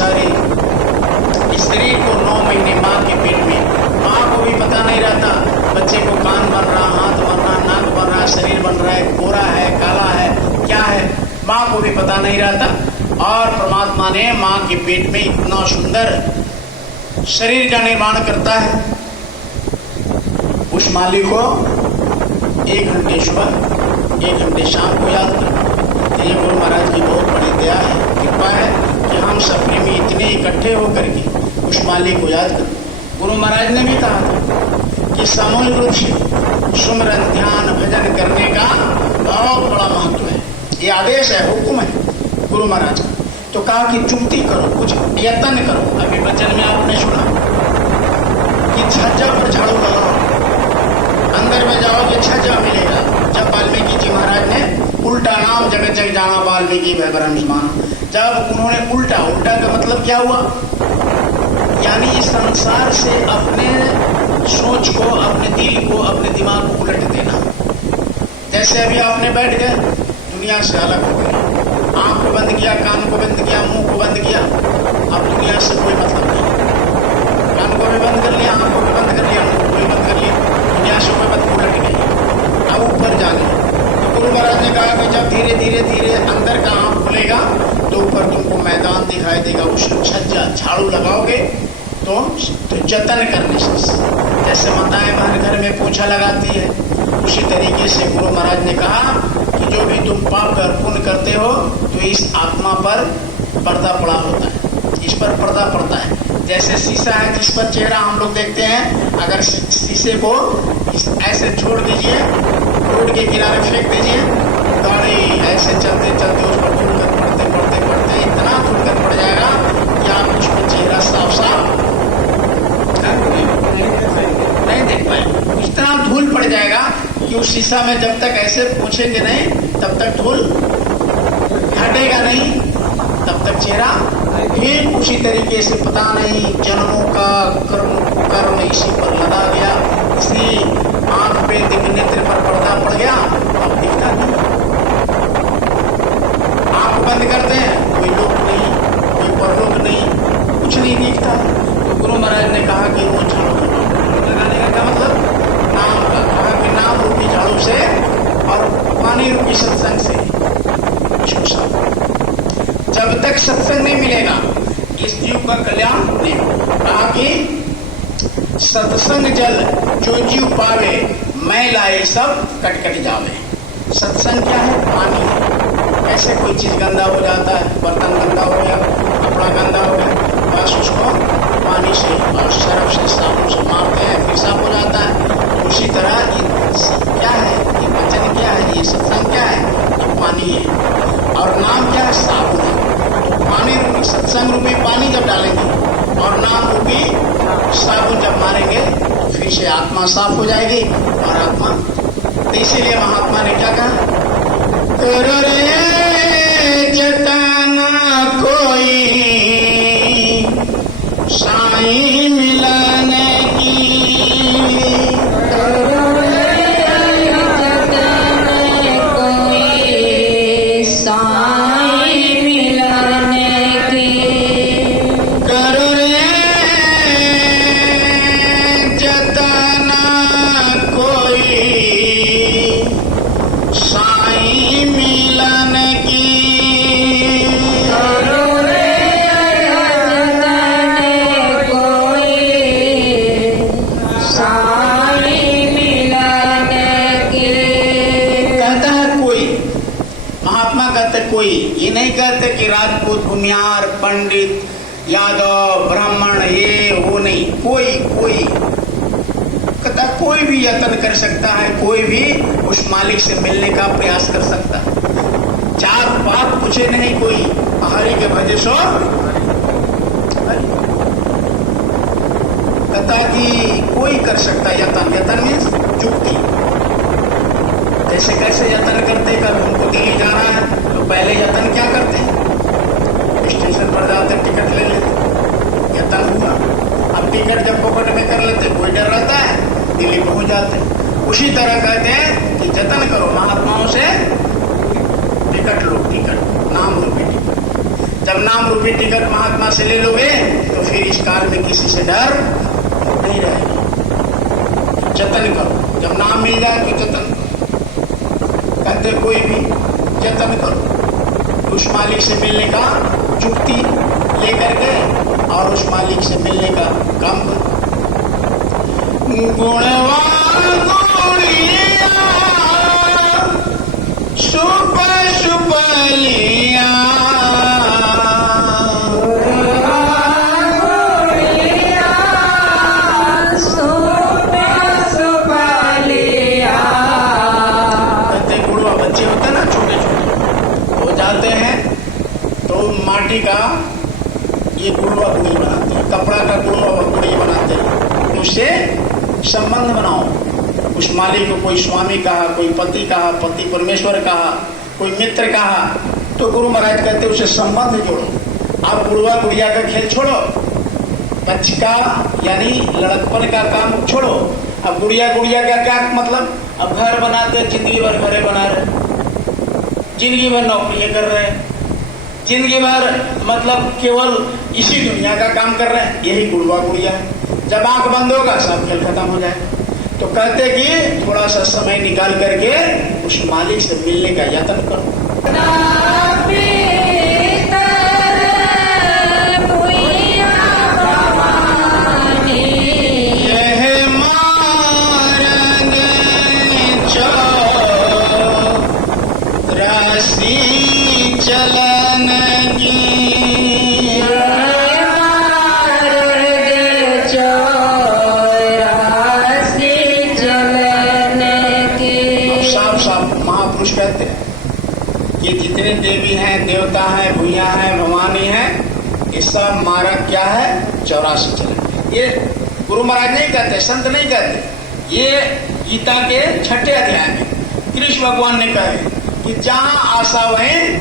सारी स्त्री को 9 महीने माँ के पेट में, माँ को भी पता नहीं रहता बच्चे को कान बन रहा, हाथ बन रहा, नाक बन रहा, शरीर बन रहा है, गोरा है, काला है, क्या है, माँ को भी पता नहीं रहता। और परमात्मा ने माँ के पेट में इतना सुंदर शरीर का निर्माण करता है। उस मालिक को 1 घंटे सुबह 1 घंटे शाम को याद करो। ये गुरु महाराज की बहुत बड़ी दया है, कृपा है कि हम सब प्रेमी इतने इकट्ठे होकर के उस मालिक को याद करो। गुरु महाराज ने भी कहा था कि सामूहिक रूप से सुमरन ध्यान भजन करने का बहुत बड़ा महत्व है। ये आदेश है, हुक्म है गुरु महाराज का। तो कहा कि चुप्ति करो, कुछ यत्न करो। अभी वचन में आपने सुना कि छज्जा पर झाड़ू लगाओ, अंदर में जाओगे छज्जा मिलेगा। जब वाल्मीकि जी महाराज ने उल्टा नाम जगत जग जाना वाल्मीकि भय ब्रह्म माना, जब उन्होंने उल्टा का मतलब क्या हुआ, यानी इस संसार से अपने सोच को, अपने दिल को, अपने दिमाग को उलट देना। जैसे अभी आपने बैठ गए, दुनिया से अलग हो गए, आंख को बंद किया, कान को बंद किया, मुंह को बंद किया, अब दुनिया से कोई मतलब नहीं। कान को भी बंद कर लिया, आंख को भी बंद कर लिया, मुंह को भी बंद कर लिया, दुनिया से कोई बात उलट गई। अब ऊपर जाने, तो गुरु महाराज ने कहा कि जब धीरे धीरे धीरे अंदर का आंख खुलेगा तो ऊपर तुमको मैदान दिखाई देगा। उस छज्जा झाड़ू लगाओगे तो जतन करने से, जैसे माताएं बहन घर में पोछा लगाती है, उसी तरीके से गुरु महाराज ने कहा कि जो भी तुम पाप कर पुण्य करते हो तो इस आत्मा पर पर्दा पड़ा होता है, इस पर पर्दा पड़ता है। जैसे शीशा है जिस पर चेहरा हम लोग देखते हैं, अगर शीशे को ऐसे छोड़ दीजिए, रोड के किनारे फेंक दीजिए, गाड़ी ऐसे चलते चलते उस पर धुलकर पड़ते पड़ते पड़ते इतना धुलकर पड़ जाएगा कि आप उसमें चेहरा साफ साफ नहीं देख पाएंगे। इतना धूल पड़ जाएगा कि उस शीशा में जब तक ऐसे पूछेंगे नहीं तब तक धूल हटेगा नहीं, तब तक चेहरा फिर उसी तरीके से पता नहीं जन्मों का कर्म इसी पर लगा गया, इसी आंख पे नेत्र पर पर्दा पड़ गया, अब दिखता नहीं। आंख बंद करते हैं, कोई लोक नहीं, कोई परलोक नहीं, कुछ नहीं दिखता। तो गुरु महाराज ने कहा कि वो झाड़ू लगाने का मतलब नाम का, कहा कि नाम रूपी झाड़ू से और पानी रूपी सत्संग से। जब तक सत्संग नहीं मिलेगा इस जीव का कल्याण नहीं होगा। कहा कि सत्संग जल जो जीव पावे, मैं लाए सब कट कट जावे। सत्संग क्या है? पानी है। ऐसे कोई चीज गंदा हो जाता है, बर्तन गंदा हो गया, कपड़ा गंदा हो गया, बस उसको पानी से और सर्फ से साबुन से मारते हैं, फिर साफ हो जाता है। उसी तरह ये क्या है, ये वचन क्या है, ये सत्संग क्या है, ये पानी है। और नाम क्या है? साबुन है। तो पानी रूपी सत्संग रूपी पानी जब डालेंगे और नाम रूपी साबुन जब मारेंगे तो फिर से आत्मा साफ हो जाएगी और आत्मा। तो इसीलिए महात्मा ने क्या कहा, करो रे जतना कोई साईं मिलाने की, राजपूत, भूमियार, पंडित, यादव, ब्राह्मण, ये वो नहीं, कोई कहता कोई भी यत्न कर सकता है, कोई भी उस मालिक से मिलने का प्रयास कर सकता है। जात पात पूछे नहीं कोई, हरि के भजे सो कहता कि कोई कर सकता यत्न। यत्न मीन्स चुप्ती। जैसे कैसे यत्न करते, कब उनको दिल्ली जाना है तो पहले यत्न क्या करते, स्टेशन पर जाते टिकट ले लेते, यत्न हुआ। अब टिकट जब पॉकेट में कर लेते, कोई डर रहता है, दिल्ली पहुंच जाते। उसी तरह कहते हैं कि जतन करो, महात्माओं से टिकट लो, टिकट नाम रूपी टिकट। जब जब नाम रूपी टिकट महात्मा से ले लोगे तो फिर इस काल में किसी से डर नहीं रहेगा। जतन करो, जब नाम मिल जाए तो जतन करो, कहते कोई भी जतन करो, उस मालिक से मिलने का चुक्ति लेकर के और उस मालिक से मिलने का काम करो। गुणवान गुणिया शुभ शुभ लिया, माटी का ये गुड़वा गुड़ी बनाते हैं, कपड़ा का गुड़वा गुड़ी बनाते हैं, उससे संबंध बनाओ। उस मालिक को कोई स्वामी कहा, कोई पति कहा, पति परमेश्वर कहा, कोई मित्र कहा, तो गुरु महाराज कहते उसे संबंध जोड़ो। आप गुड़वा गुड़िया का खेल छोड़ो, कच्छ का यानी लड़कपन का काम छोड़ो। अब गुड़िया गुड़िया का क्या मतलब? अब घर बनाते, जिंदगी भर घरे बना रहे, जिंदगी भर नौकरी कर रहे, जिंदगी भर मतलब केवल इसी दुनिया का काम कर रहे हैं, यही गुड़वा गुड़िया है। जब आंख बंद होगा सब खेल खत्म हो जाए। तो कहते कि थोड़ा सा समय निकाल करके उस मालिक से मिलने का यत्न करो। चलन महापुरुष कहते हैं कि जितने देवी हैं, देवता हैं, भूया हैं, भवानी हैं, ये सब मार्ग क्या है? 84 चलन। ये गुरु महाराज नहीं कहते, संत नहीं कहते, ये गीता के 6ठे अध्याय में कृष्ण भगवान ने कहे कि जहां आशा वहीं